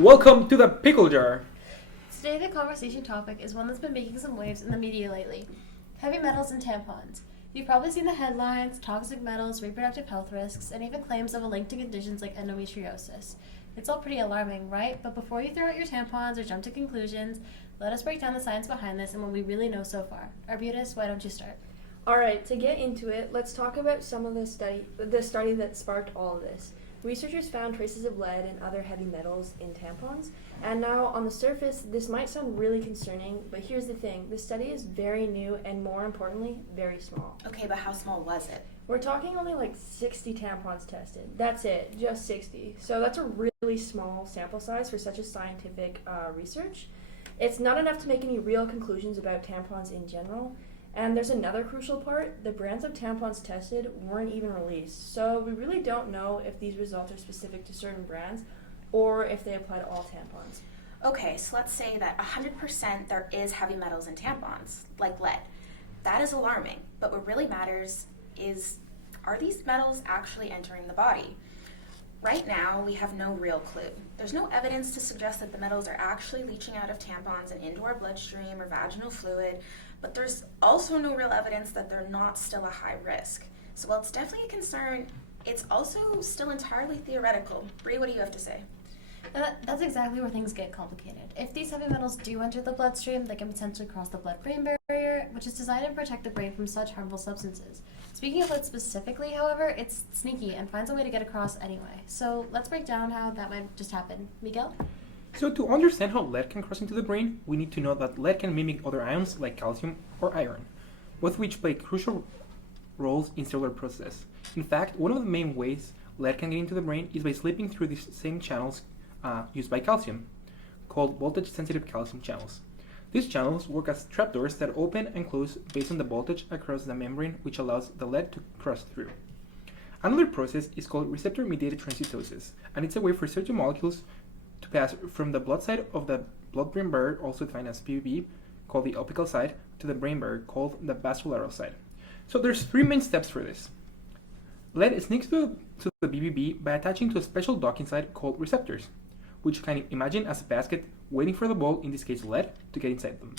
Welcome to the pickle jar. Today the conversation topic is one that's been making some waves in the media lately. Heavy metals in tampons. You've probably seen the headlines, toxic metals, reproductive health risks, and even claims of a link to conditions like endometriosis. It's all pretty alarming, right? But before you throw out your tampons or jump to conclusions, let us break down the science behind this and what we really know so far. Arbutus, why don't you start? Alright, to get into it, let's talk about some of the study that sparked all of this. Researchers found traces of lead and other heavy metals in tampons, and now on the surface, this might sound really concerning, but here's the thing, the study is very new and more importantly, very small. Okay, but how small was it? We're talking only like 60 tampons tested. That's it, just 60. So that's a really small sample size for such a scientific research. It's not enough to make any real conclusions about tampons in general. And there's another crucial part, the brands of tampons tested weren't even released. So we really don't know if these results are specific to certain brands or if they apply to all tampons. Okay, so let's say that 100% there is heavy metals in tampons, like lead. That is alarming, but what really matters is, are these metals actually entering the body? Right now, we have no real clue. There's no evidence to suggest that the metals are actually leaching out of tampons and into our bloodstream or vaginal fluid, but there's also no real evidence that they're not still a high risk. So while it's definitely a concern, it's also still entirely theoretical. Bree, what do you have to say? That's exactly where things get complicated. If these heavy metals do enter the bloodstream, they can potentially cross the blood-brain barrier, which is designed to protect the brain from such harmful substances. Speaking of lead specifically, however, it's sneaky and finds a way to get across anyway. So let's break down how that might just happen. Miguel? So to understand how lead can cross into the brain, we need to know that lead can mimic other ions like calcium or iron, both which play crucial roles in cellular process. In fact, one of the main ways lead can get into the brain is by slipping through these same channels used by calcium, called voltage-sensitive calcium channels. These channels work as trapdoors that open and close based on the voltage across the membrane, which allows the lead to cross through. Another process is called receptor-mediated transcytosis, and it's a way for certain molecules to pass from the blood side of the blood-brain barrier, also defined as BBB, called the apical side, to the brain barrier, called the basolateral side. So there's three main steps for this. Lead sneaks to the BBB by attaching to a special docking site called receptors, which you can imagine as a basket waiting for the ball, in this case lead, to get inside them.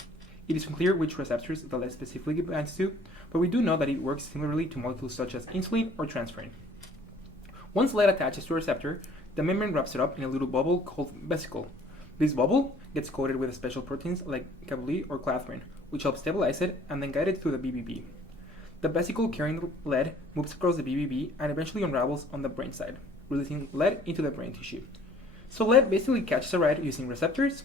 It is unclear which receptors the lead specifically binds to, but we do know that it works similarly to molecules such as insulin or transferrin. Once lead attaches to a receptor, the membrane wraps it up in a little bubble called vesicle. This bubble gets coated with special proteins like caveolin or clathrin, which help stabilize it and then guide it through the BBB. The vesicle carrying the lead moves across the BBB and eventually unravels on the brain side, releasing lead into the brain tissue. So lead basically catches a ride using receptors,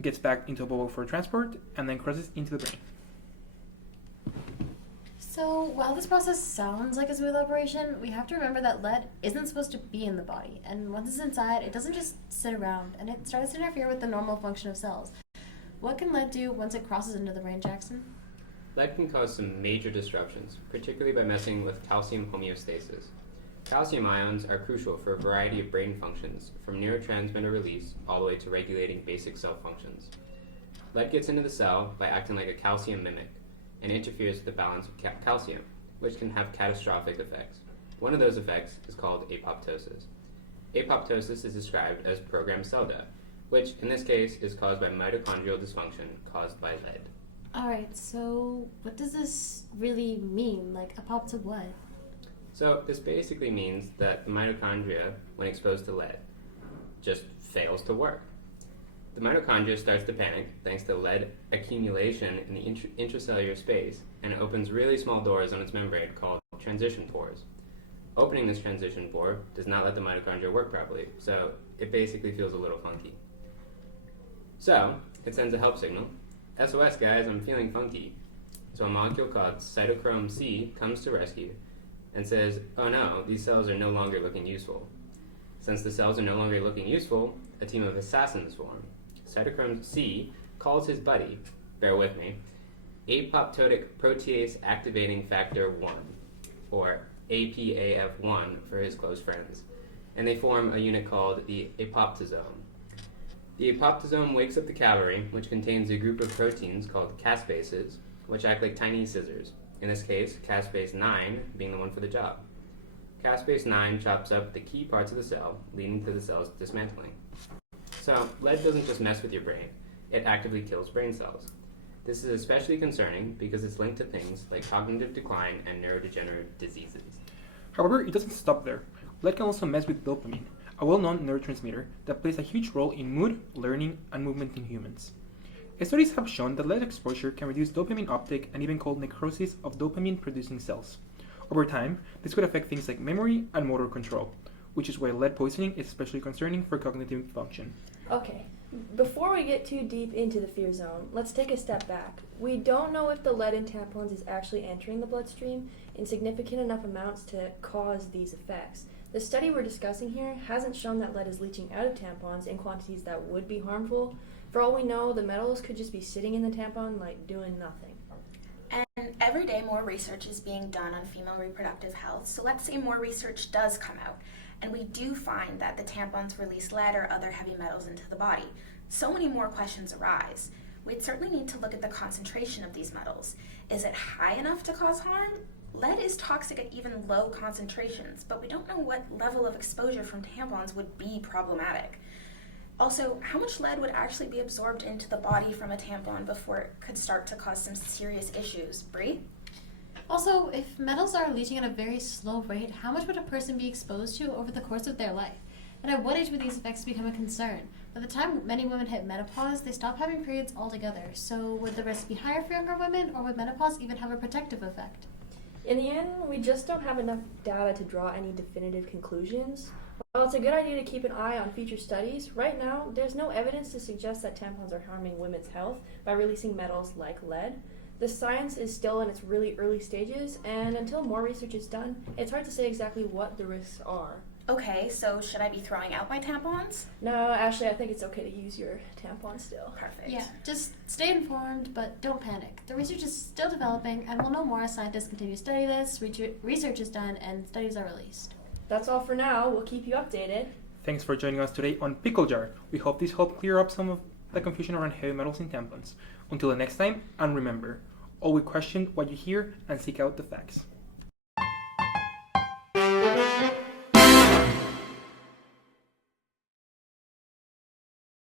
gets back into a bubble for transport, and then crosses into the brain. So, while this process sounds like a smooth operation, we have to remember that lead isn't supposed to be in the body, and once it's inside, it doesn't just sit around, and it starts to interfere with the normal function of cells. What can lead do once it crosses into the brain, Jackson? Lead can cause some major disruptions, particularly by messing with calcium homeostasis. Calcium ions are crucial for a variety of brain functions, from neurotransmitter release all the way to regulating basic cell functions. Lead gets into the cell by acting like a calcium mimic and interferes with the balance of calcium, which can have catastrophic effects. One of those effects is called apoptosis. Apoptosis is described as programmed cell death, which in this case is caused by mitochondrial dysfunction caused by lead. Alright, so what does this really mean? Like, apop to what? So this basically means that the mitochondria, when exposed to lead, just fails to work. The mitochondria starts to panic thanks to lead accumulation in the intracellular space, and it opens really small doors on its membrane called transition pores. Opening this transition pore does not let the mitochondria work properly, so it basically feels a little funky. So it sends a help signal. SOS guys, I'm feeling funky. So a molecule called cytochrome C comes to rescue and says, oh no, these cells are no longer looking useful. Since the cells are no longer looking useful, a team of assassins form. Cytochrome C calls his buddy, bear with me, apoptotic protease activating factor 1, or APAF1 for his close friends, and they form a unit called the apoptosome. The apoptosome wakes up the cavalry, which contains a group of proteins called caspases, which act like tiny scissors. In this case, caspase 9 being the one for the job. Caspase 9 chops up the key parts of the cell, leading to the cell's dismantling. So, lead doesn't just mess with your brain, it actively kills brain cells. This is especially concerning because it's linked to things like cognitive decline and neurodegenerative diseases. However, it doesn't stop there. Lead can also mess with dopamine, a well-known neurotransmitter that plays a huge role in mood, learning, and movement in humans. Studies have shown that lead exposure can reduce dopamine uptake and even cause necrosis of dopamine-producing cells. Over time, this could affect things like memory and motor control, which is why lead poisoning is especially concerning for cognitive function. Okay, before we get too deep into the fear zone, let's take a step back. We don't know if the lead in tampons is actually entering the bloodstream in significant enough amounts to cause these effects. The study we're discussing here hasn't shown that lead is leaching out of tampons in quantities that would be harmful. For all we know, the metals could just be sitting in the tampon, like doing nothing. And every day more research is being done on female reproductive health. So let's say more research does come out, and we do find that the tampons release lead or other heavy metals into the body. So many more questions arise. We'd certainly need to look at the concentration of these metals. Is it high enough to cause harm? Lead is toxic at even low concentrations, but we don't know what level of exposure from tampons would be problematic. Also, how much lead would actually be absorbed into the body from a tampon before it could start to cause some serious issues? Bree? Also, if metals are leaching at a very slow rate, how much would a person be exposed to over the course of their life? And at what age would these effects become a concern? By the time many women hit menopause, they stop having periods altogether. So would the risk be higher for younger women, or would menopause even have a protective effect? In the end, we just don't have enough data to draw any definitive conclusions. While it's a good idea to keep an eye on future studies, right now there's no evidence to suggest that tampons are harming women's health by releasing metals like lead. The science is still in its really early stages, and until more research is done, it's hard to say exactly what the risks are. Okay, so should I be throwing out my tampons? No, Ashley, I think it's okay to use your tampon still. Perfect. Yeah, just stay informed, but don't panic. The research is still developing, and we'll know more as scientists continue to study this, research is done, and studies are released. That's all for now. We'll keep you updated. Thanks for joining us today on Pickle Jar. We hope this helped clear up some of the confusion around heavy metals in tampons. Until the next time, and remember, always question what you hear and seek out the facts.